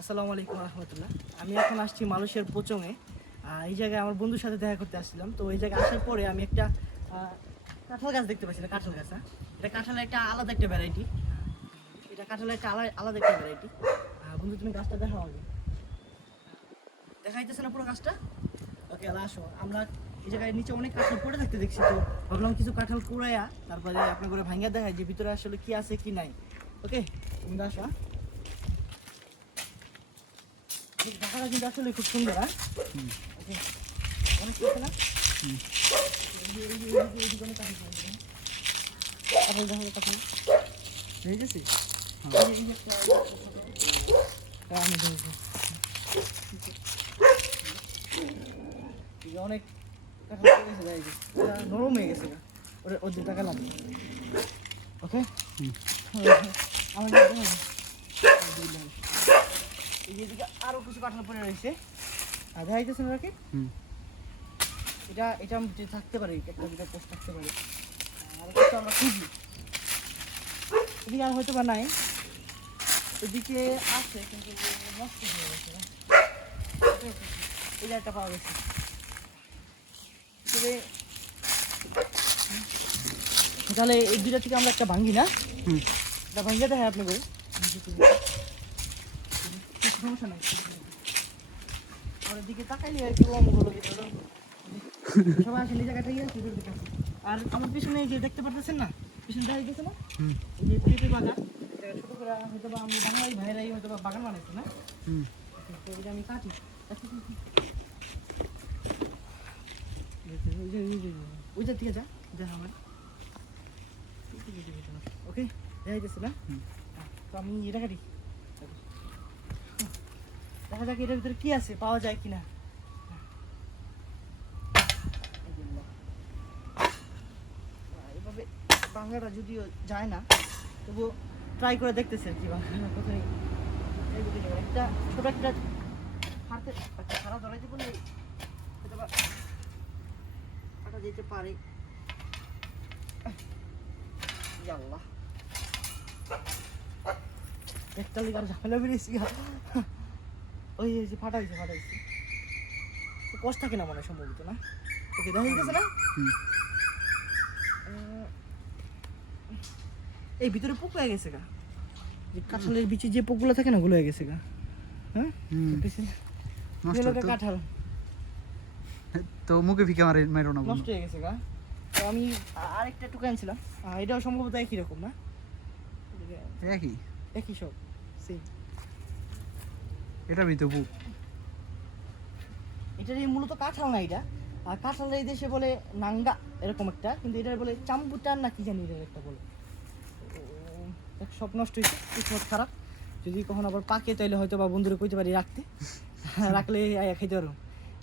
আসসালামু আলাইকুম রহমতুল্লাহ। আমি এখন আসছি মালয়েশিয়ার পোচংয়ে। এই জায়গায় আমার বন্ধুর সাথে দেখা করতে আসছিলাম। তো এই জায়গায় আসার পরে আমি একটা কাঁঠাল গাছ দেখতে পাচ্ছি। কাঁঠাল গাছ, হ্যাঁ, এটা কাঁঠালের একটা আলাদা একটা ভ্যারাইটি। এটা কাঁঠালের একটা আলাদা একটা ভ্যারাইটি। বন্ধু, তুমি গাছটা দেখাও আগে। দেখাইতেছে না পুরো গাছটা? ওকে, আসো। আমরা এই জায়গায় নিচে অনেক কাঁঠাল পড়ে থাকতে দেখছি, তো ভাবলাম কিছু কাঁঠাল কুড়াইয়া তারপরে আপনার করে ভাঙ্গা দেখায় যে ভিতরে আসলে কি আছে কি নাই। ওকে, তুমি আসো। ঢাকাটা কিন্তু আসলে খুব সুন্দর। হ্যাঁ, অনেক কিছু না। কাঁঠাল দেখা যায়, কাঁঠাল হয়ে গেছে। অনেক কাঁঠাল পড়ে গেছে, নরম হয়ে গেছে। ওর 2 টাকা লাগবে। ওকে, আমার এদিকে আরো কিছু কাঁঠাল পড়ে রয়েছে। দেখা যাইতেছে না কি? এটা এটা থাকতে পারে, একটা দুটো পোস্ট থাকতে পারে। আর কিছু আমরা খুঁজি, এদিকে আর হয়তো বা নাই, এদিকে আছে কিন্তু নষ্ট হয়ে গেছে। এই একটা পাওয়া গেছে। তবে তাহলে এই 2টা থেকে আমরা একটা ভাঙ্গি না, এটা ভাঙ্গিয়ে দেখায় আপনি করে সমস্যা নাই। দিকে তাকাইলে আর কি সবাই আসলে এই জায়গাটাই আছে। আর আমার পিছনে যে দেখতে পারতেছেন না, পিছনে দেখা গেছে না, এই যে পেঁপে বাগান, ছোট করে হয়তো বা আমি বাঙালি ভাইরাই হয়তো বা বাগান বানাইছি না। তো এটা আমি কাটি ওই যে থেকে যা দেখা আমার। ওকে, দেখা গেছে না। তো আমি এটা কাটি, দেখা যাক এটার ভিতরে কি আছে, পাওয়া যায় কিনা। এভাবে বাংলাটা যদিও যায় না, তবু ট্রাই করে দেখতেছে আর কি। বাংলা কোথায় একটা ছোট একটা হাতে সারা ধরাইতে বললে কাটা যেতে পারে। আল্লাহ, একটা লিগার ঝামেলা বেরিয়েছি। ওই যে ফাটাইছে কষ্ট থাকে না মনে হয় সম্ভবত, না? ওকে, দেখা গেছে না। এই ভিতরে পোক হয়ে গেছে গা, যে কাঁঠালের বিচে যে পোকগুলো থাকে না, ওগুলো হয়ে গেছে গা। হ্যাঁ, কাঁঠাল তো মুখে ফিকে মারো না, নষ্ট হয়ে গেছে গা। তো আমি আরেকটা টুকা আনছিলাম, এটাও সম্ভবত একই রকম, না? একই সব সেম। এটা ভিতরে বুক, এটার মূলত কাঁঠাল না এটা। আর কাঁঠালের এই দেশে বলে নাঙ্গা এরকম একটা, কিন্তু এটার বলে চাম্বুটার না কি জানি এটার একটা বলে। সব নষ্ট হয়েছে, কিসমত খারাপ। যদি কখন আবার পাকে তাইলে হয়তো বা বন্ধুরে কইতে পারি রাখতে। রাখলে খাইতে পারবো।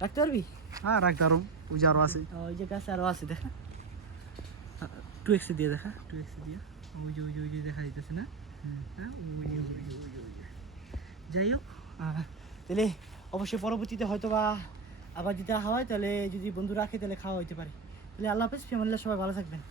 রাখতে পারবি? হ্যাঁ রাখতে পারো। ওই যে আরো আছে, ওই যে গাছে আরো আছে, দেখা 2x দিয়ে দেখা, 2x দিয়ে ওই যে দেখা যাইতেছে না। হ্যাঁ, যাই হোক, তাহলে অবশ্যই পরবর্তীতে হয়তো বা আবার যদি হয়, তাহলে যদি বন্ধু রাখে তাহলে খাওয়া হইতে পারে। তাহলে আল্লাহ হাফেজ, ফ্যামিলির সবাই ভালো থাকবেন।